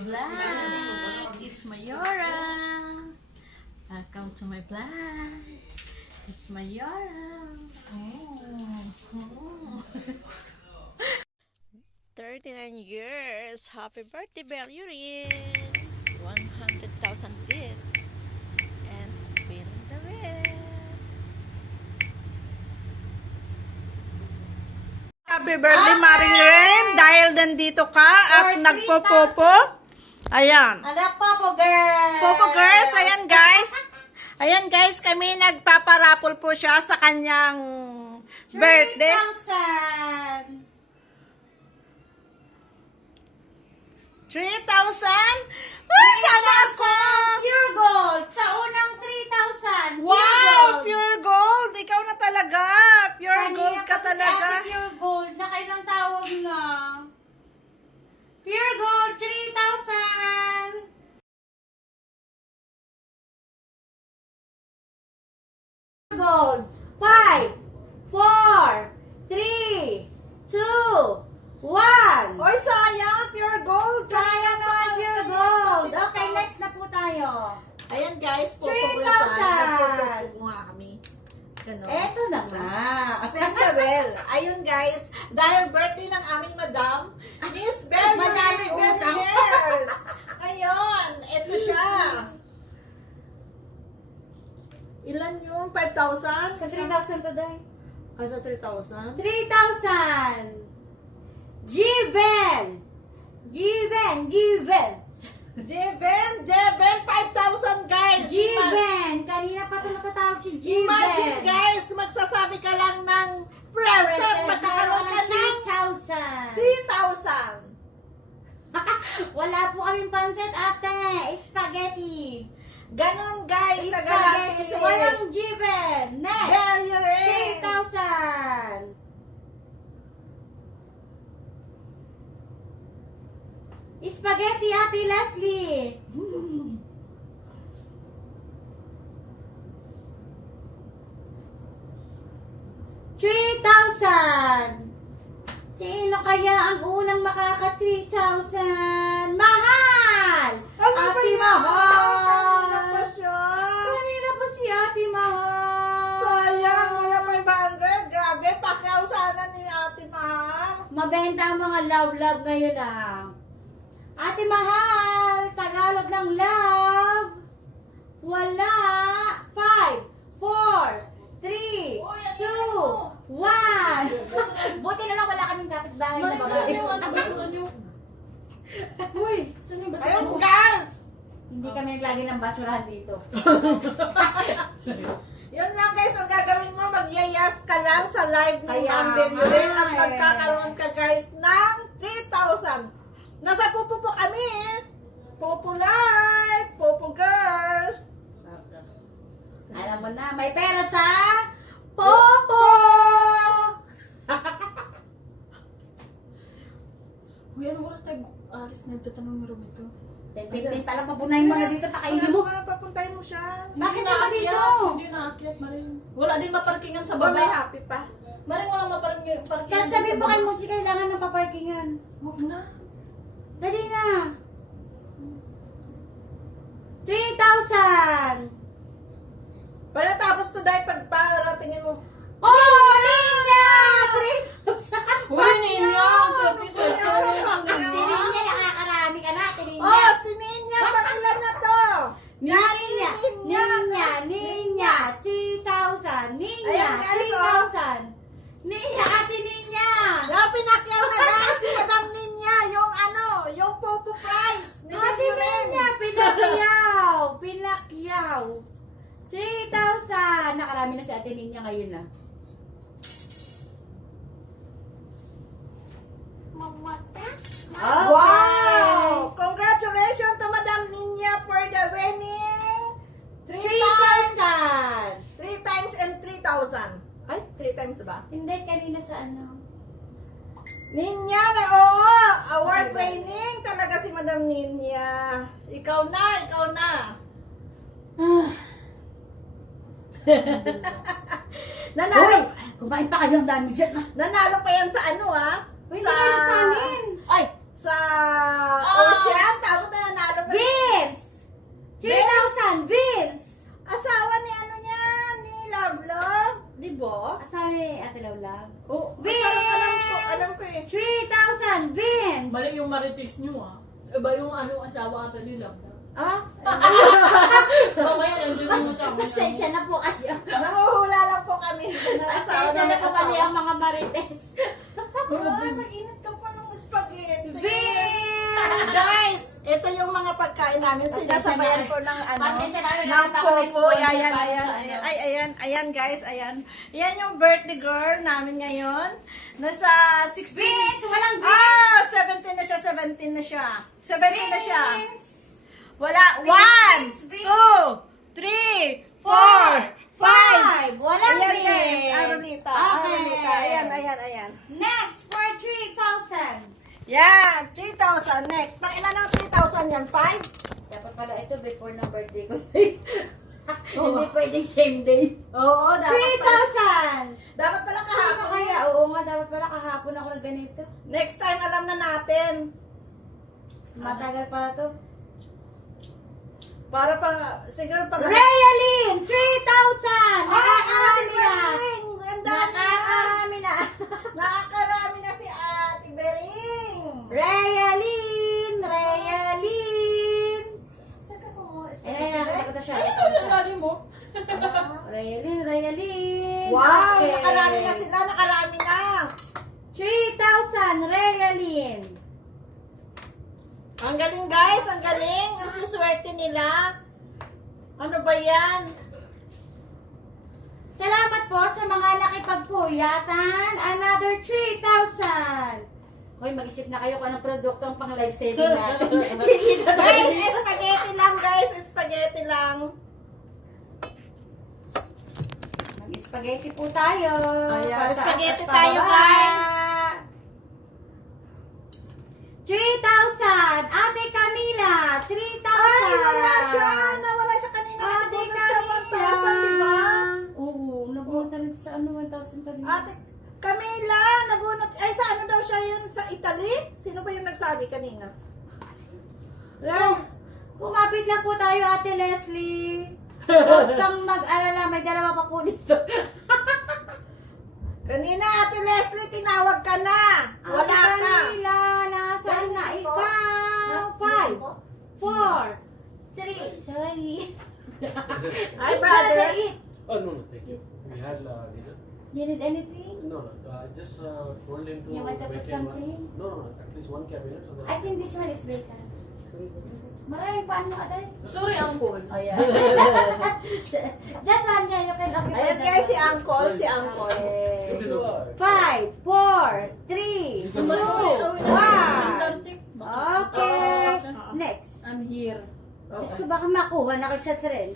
vlog. It's Mayora. Welcome to my vlog. It's Mayora. 39 years. Happy birthday, Belle Yurin. 100,000 bit. And spin the wheel. Happy birthday, Maring Ren. Dahil nandito ka at nagpo-popo. Ayan. Anak Popo Girls! Popo Girls, ayan guys. Ayan guys, kami nagpaparapol po siya sa kanyang birthday. 3,000! 3,000? Ay, sana ako! Pure gold! Sa unang 3,000! Wow! Pure gold! Ikaw na talaga! Pure gold ka talaga! Pure gold! Nakailang tawag na? Pure gold! 3,000! Gold! 5, 4, 3, 2, 1! Oy, sayang! Pure gold! Kaya naman pure gold! Okay, next na po tayo. Ayan guys, popo 3,000. Nagpo-popo nga kami. Ganon. Eto na nga. Spin the wheel. Ayun guys, dahil birthday ng aming madam, Miss Belle Madaming Yurin, utang. years. Ayun, eto siya. Ilan yung 5,000? Sa 3,000 today. Ay, sa 3,000? 3,000! Given! Given! Given! Jeven, 5,000 guys. Given! Kanina pa ito natatawag si Given. Imagine guys, magsasabi ka lang ng present, magkakaroon ka ng 3,000. 3,000. Wala po kaming pansit, ate. Spaghetti. Ganon guys, Spaghetti. Walang given. Next. Belle Yurin. 3,000. Spaghetti, Ate Leslie. $3,000. Sino kaya ang unang makaka 3,000? Mahal! Ate Mahal! Kanina pa siya. Kanina pa si Ate Mahal. Sayang, wala 500. Grabe, pakyaw sana ni Ate Mahal. Mabenta ang mga love ngayon ah. Ate Mahal, Tagalog ng love. Wala. 5, 4, 3, 2, 1. Buti na lang wala kaming kapitbahay na babae. Uy, saan yung basura? Ayun guys. Hindi kami naglagay ng basurahan dito. Yun lang guys, ang gagawin mo, magyayas ka lang sa live ni Kaya Ma'am Belle Yurin at nga, magkakaroon ka guys ng 3,000. Nasa Popo po kami eh. Popo Live, Popo Girls. Alam mo na, may pera sa Popo! Uy, anong oras tayo alis na nagtatanong ng roommate ko? 10:15 pa lang, papunahin mo na dito, pakainin mo. Papuntahin mo siya. Bakit Hindi naman dito? Hindi na-aakyat, Maring. Wala din maparkingan sa Ba, may baba. happy pa. Maring wala maparkingan Kahit sabihin mo kay Musi, kailangan ng paparkingan. Huwag na. Dali na. 3,000! Pagkatapos to dahil pagparatingin mo, Oh, Ninya! 3,000! Uy, Ninya! Swerte. Tininya, nakakarami ka na, Tininya. oh, si Ninya, pangilan na to? Ninya! Ninya! 3,000! Ninya! Ayan, guys, oh. 3,000! Ninya! Ate Ninya! Yung pinakyaw na guys, ni Madam Ninya, yung ano, yung Popo Prize. Ni Ate Belle Yurin. Ninya! Pinakyaw! Pinakyaw! 3,000! Nakarami na si Ate Ninya ngayon na. Okay. Wow! Congratulations to Madam Ninya for the winning 3,000! 3,000! 3 times and 3,000. Ay, 3 times ba? Hindi, kanina sa ano. Ninya na, oo! Award winning talaga si Madam Ninya. Ikaw na, ikaw na. Nanalo, Kumain pa kayo, ang dami dyan. nanalo pa yan sa ano ah? Uy, hindi kayo nagkanin. Ay! Sa Ocean, tawag 3,000, Vince! Mali yung marites nyo ah. Iba yung asawa ata nila. Ah? Mamaya nandiyan yung kami. Pasensya na po kayo. Nanguhula lang po kami. Pasensya na po kami ang mga marites. Ay, mainit ka pa ng spaghetti. Vince! Guys, ito yung mga pagkain namin. Sinasabayan ko ng Pasensya na rin, ng nakatawa na popo. sponsor Ayan, para ayan, sa ayan. ano. Ay, ayan, ayan guys, ayan. Ayan yung birthday girl namin ngayon. Nasa 16. Vince! Walang Vince! Ah, 17 na siya, 17 na siya. 17 na siya. Vince! Wala. Vince, 1, Vince. 2, 3, 4, 5. Walang Ayan Vince! guys, Arolita. Okay. Arolita. Ayan, ayan, ayan. Next, for 3,000. Yan, 3,000 next. Pang ilan ang 3,000 yan? 5? Dapat pala ito before ng birthday ko. Hindi pwedeng same day. Oo, dapat pala. 3,000! Dapat pala Sino kahapon. kaya? Oo nga, dapat pala kahapon ako ng ganito. Next time, alam na natin. Matagal pala to. Para pa, siguro pang... Rayalyn! 3,000! Ate Nakakarami na! Bering! Ang dami na! Nakakarami na! Nakakarami na si Ate Bering! Rayalyn! Rayalyn! Saan ka mo? Ay, nakakita siya. Ano yung sinabi mo? Rayalyn, Rayalyn! Wow! Okay. Nakarami na sila! Nakarami na! 3,000! Rayalyn! Ang galing guys! Ang galing! Ang suswerte nila! Ano ba yan? Salamat po sa mga nakipagpuyatan. Another 3,000! Hoy, mag-isip na kayo kung anong produkto ang pang life saving natin. Guys, spaghetti lang guys! Spaghetti lang! Mag-spaghetti po tayo. Ayan, Pataas spaghetti at tayo, pababa. guys. 3,000! Ate Camila! 3,000! Ay, wala siya! Nawala siya kanina. Ate Nabunot siya Camila! 1,000, di ba? Oo, nabunot sa ano 1,000 kanina. Ate Camila, nabunot. Ay, sa ano daw siya yun? Sa Italy? Sino ba yung nagsabi kanina? Yes. Kumapit lang po tayo, Ate Leslie. Huwag kang mag-alala, may dalawa pa po dito. Kanina, Ate Leslie, tinawag ka na. Wala Ate ka. Camila, nasaan na Yan, ikaw? 5, 4, 3, sorry. Hi, brother. Eat. Oh, no, no, thank you. We had dinner. You need anything? No, no, I just told him to You want to put vacate something? one. No, no, at least one cabinet. So that I think this one is vacant. Sorry. Maraming paano ka tayo? Sorry, Uncle. Oh, yeah. That one, yeah, you can occupy Ayan that guys, si one. Uncle, si Uncle. Good to know. 5, 4, 3, 2, 1. Okay. Next. I'm here. Diyos ko, baka makuha na kayo sa 30.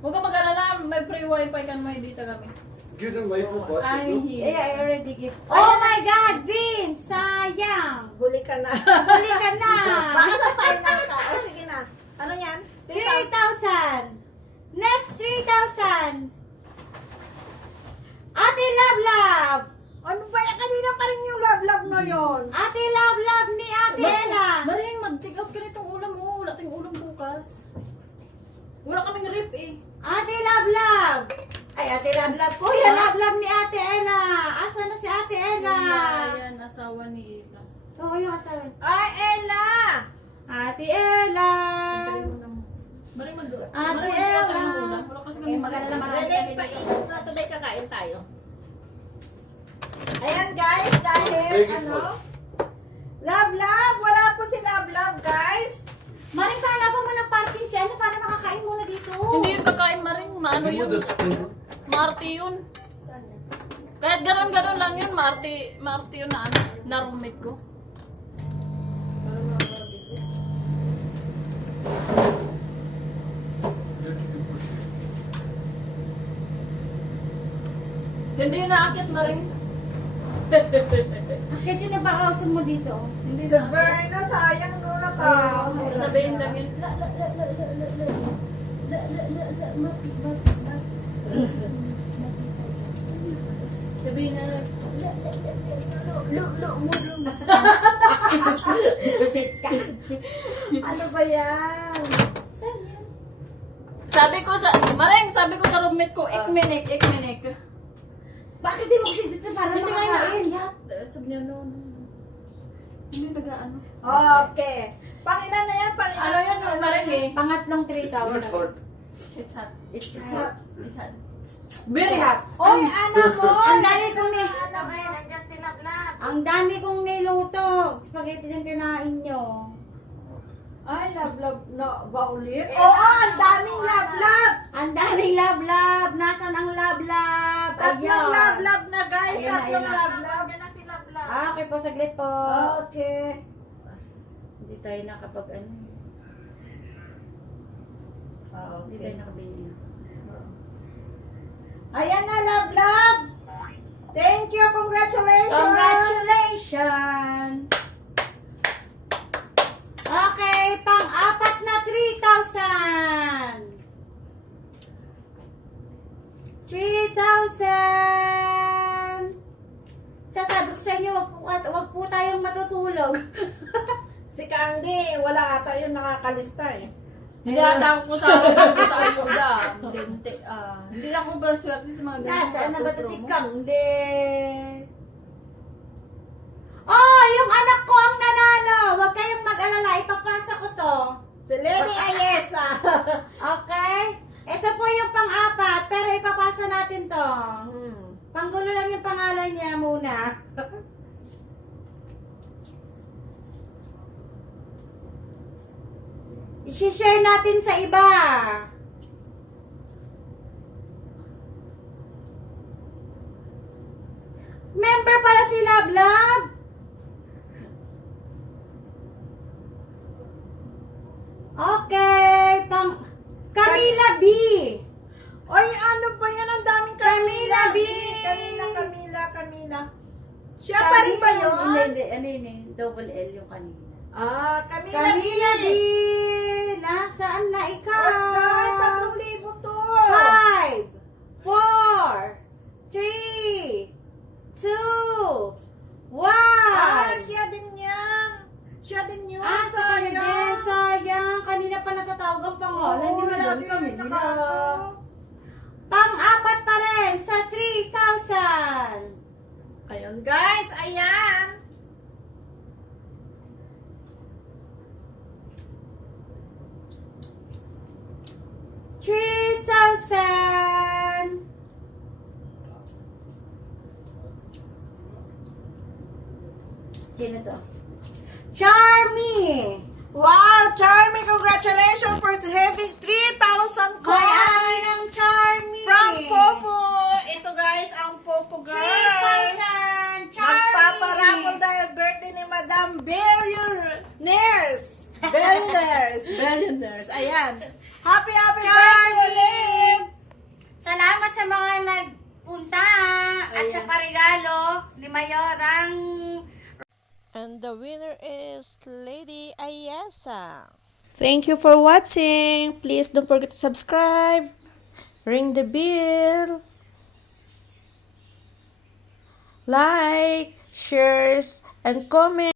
Huwag ka mag-alala, may free wifi ka may dito kami. Give them wife for boss. I'm Eh, here. I already give. Oh my God, Vince! Sayang! Huli ka na. Huli ka na! Baka sa final ka. O, sige na. Ano yan? 3,000! Next, 3,000! Ate Love Love! Ano ba yan? Kanina pa rin yung love-love na yun. Ate Love Love ni Ate Ella! Maring, mag-take out ka nitong ulam mo. Wala tayong ulam bukas. Wala kaming rip eh. Ate Love Love! Ay, Ate Love Love. Kuya Love Love ni Ate Ella! Asa na si Ate Ella? Yan, asawa ni Ella. Oo, yung asawa. Ay, Ella! Ate Ella! Maring mag... Ate Maring, mag-take out tayo ng Ella. ulam. Wala kasi Eh, kami maganda naman. Today, painit na today kakain tayo. Ayan guys, dahil Thank you, ano? Love, wala po si Love, guys. Maring, paano pa mo ng parking si ano para makakain muna dito? Hindi yun kakain, Maring. Maano Remove yun? the spoon. Marty yun. Kahit ganon-ganon lang yun, Marty yun na ano, na roommate ko. Hindi yun naakit, Maring. Akit yun na baka mo dito. Hindi Si na. Berna, sayang no na ka. Sabihin lang yun. Sabihin na lang. Busit ka. Ano ba yan? Saan yan? Sabi ko sa, Maring, sabi ko sa roommate ko, ikminik. Bakit di mo kasi dito para Hindi nga yung makakain? aakyat. Sabi niya, no. Hindi nag-ano. Okay. Pangilan na yan, pangilan. Ano yan, marami. Pangatlong It's not 3,000. hot. It's hot. It's It's hot. Very hot. Oy, ano mo? Ang dami kong ni... Ano ba yan? Ang dami kong niluto. Spaghetti yung kinain nyo. Ay, love na ba ulit? Oo, ang daming love. Ang daming love. Nasaan ang love? Tatlong love na guys. Ayan na, Tatlong ayan na. love. Okay po, saglit po. Okay. Hindi tayo nakapag ano. Hindi tayo nakabili. Ayan na, love. Thank you, congratulations. Congratulations! Okay, pang-apat na 3,000. 3,000. Sasabi ko sa inyo, wag po tayong matutulog. Si Candy, wala ata yun nakakalista eh. Hindi ata ako sa ayuda. Hindi ako ba swerte sa mga ganyan. Nasaan na ba ito si Kangde? Oh, yung anak ko ang nanalo. Huwag kayong mag-alala. Ipapasa ko to. Si Lady Ayesa. Okay? Ito po yung pang-apat, pero ipapasa natin to. Panggulo lang yung pangalan niya muna. I-share natin sa iba. Member pala si Lablab. Okay, Camila B. Oy, ano ba yan? Ang daming Camila B. Camila. Siya pa rin ba yun? Hindi. Double L yung kanina. Camila B. Nasaan na ikaw? Ay, 3,000 to. 5, 4, 3, 2, 1. Siya din yan. Siya din yun. Sa kanya din. Sayang. Kanina pa natatawag ang pangalan. Hindi mo alam kami nila. Pang-apat pa rin sa 3,000. Ayun guys, ayan. $3,000. Sino to? Charmy! Wow, Charmy, congratulations for having 3,000 May amin coins ang Charmy! from Popo. Ito guys, ang Popo guys. 3,000! Charmy! Magpaparapol dahil birthday ni Madam Billionaires. Billionaires. Ayan. Happy birthday ulit. Salamat sa mga nagpunta at sa parigalo ni Mayorang. And the winner is Lady Ayesa. Thank you for watching. Please don't forget to subscribe. Ring the bell. Like, shares, and comment.